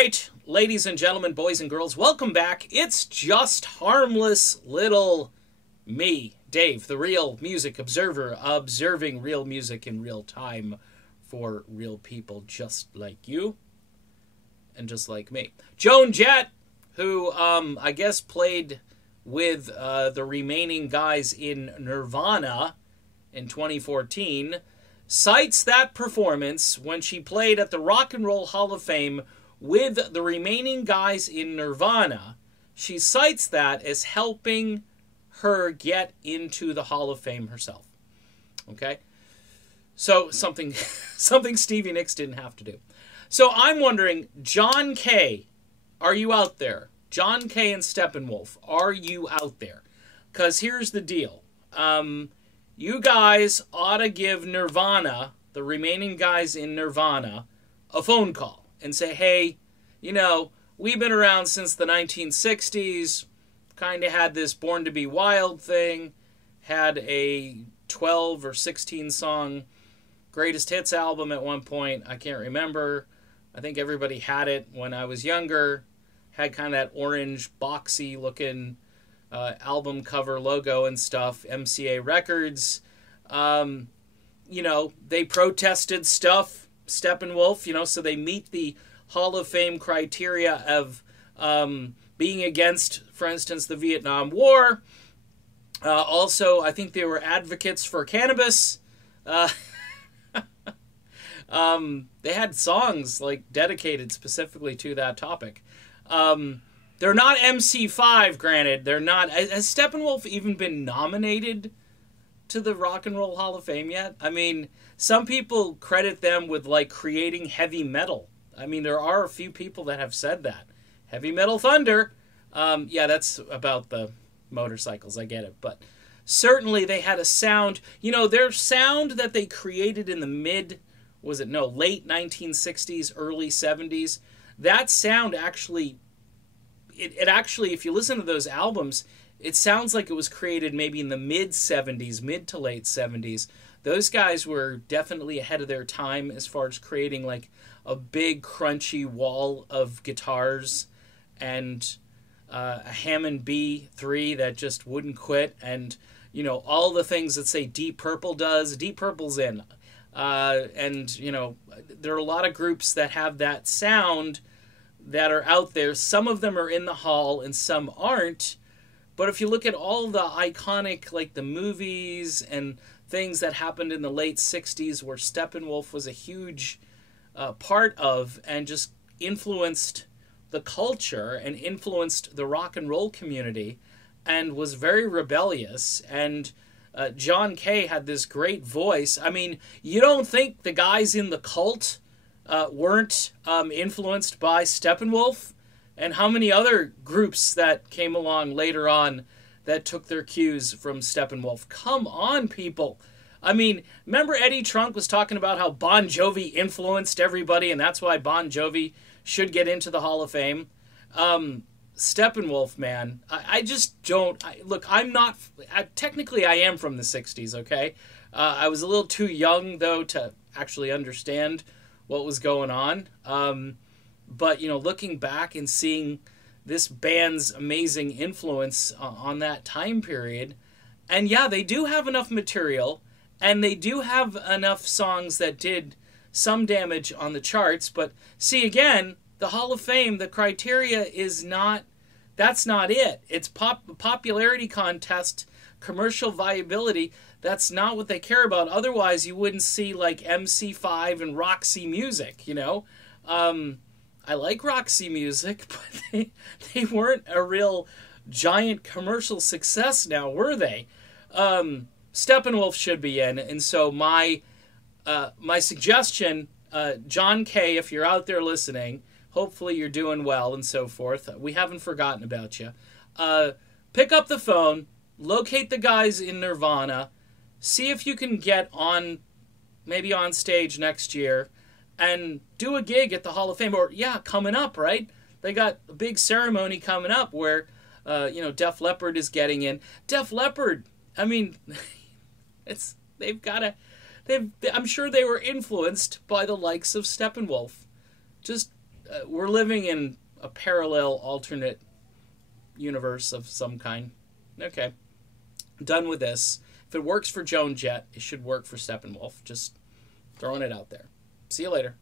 right, ladies and gentlemen, boys and girls, welcome back. It's just harmless little me, Dave, the real music observer, observing real music in real time for real people just like you and just like me. Joan Jett, who I guess played with the remaining guys in Nirvana in 2014, cites that performance when she played at the Rock and Roll Hall of Fame with the remaining guys in Nirvana. She cites that as helping her get into the Hall of Fame herself. Okay? So something Stevie Nicks didn't have to do. So I'm wondering, John K., are you out there? John K. and Steppenwolf, are you out there? Because here's the deal. You guys ought to give Nirvana, the remaining guys in Nirvana, a phone call and say, hey, you know, we've been around since the 1960s, kind of had this Born to Be Wild thing, had a 12 or 16 song greatest hits album at one point. I can't remember. I think everybody had it when I was younger. Had kind of that orange, boxy looking album cover logo and stuff. MCA Records. You know, they protested stuff. Steppenwolf, you know, so they meet the Hall of Fame criteria of being against, for instance, the Vietnam War. Also, I think they were advocates for cannabis. They had songs like dedicated specifically to that topic. They're not MC5, granted. They're not. Has Steppenwolf even been nominated to the Rock and Roll Hall of Fame yet? I mean, some people credit them with like creating heavy metal. I mean, there are a few people that have said that. Heavy Metal Thunder. Yeah, that's about the motorcycles. I get it. But certainly they had a sound. You know, their sound that they created in the late 1960s, early 70s. That sound actually, it actually, if you listen to those albums, it sounds like it was created maybe in the mid to late 70s. Those guys were definitely ahead of their time as far as creating like a big crunchy wall of guitars and a Hammond B3 that just wouldn't quit, and you know, all the things that say Deep Purple does. Deep Purple's in. And you know, there are a lot of groups that have that sound that are out there. Some of them are in the hall and some aren't. But if you look at all the iconic, like the movies and things that happened in the late 60s where Steppenwolf was a huge part of and just influenced the culture and influenced the rock and roll community and was very rebellious. And John Kay had this great voice. I mean, you don't think the guys in the Cult weren't influenced by Steppenwolf? And how many other groups that came along later on that took their cues from Steppenwolf? Come on, people. I mean, remember Eddie Trunk was talking about how Bon Jovi influenced everybody, and that's why Bon Jovi should get into the Hall of Fame? Steppenwolf, man, I just don't... Look, I'm not... Technically, I am from the 60s, okay? I was a little too young, though, to actually understand what was going on. But, you know, looking back and seeing this band's amazing influence on that time period, and yeah, they do have enough material, and they do have enough songs that did some damage on the charts, but see, again, the Hall of Fame, the criteria is not, that's not it. It's popularity contest, commercial viability. That's not what they care about. Otherwise, you wouldn't see, like, MC5 and Roxy Music, you know? I like Roxy Music, but they weren't a real giant commercial success now, were they? Steppenwolf should be in, and so my suggestion, John Kay, if you're out there listening, hopefully you're doing well and so forth. We haven't forgotten about you. Pick up the phone, locate the guys in Nirvana, see if you can get on, maybe on stage next year, and do a gig at the Hall of Fame. Or, yeah, coming up, right? They got a big ceremony coming up where, you know, Def Leppard is getting in. Def Leppard, I mean, I'm sure they were influenced by the likes of Steppenwolf. Just we're living in a parallel alternate universe of some kind. Okay. Done with this. If it works for Joan Jett, it should work for Steppenwolf. Just throwing it out there. See you later.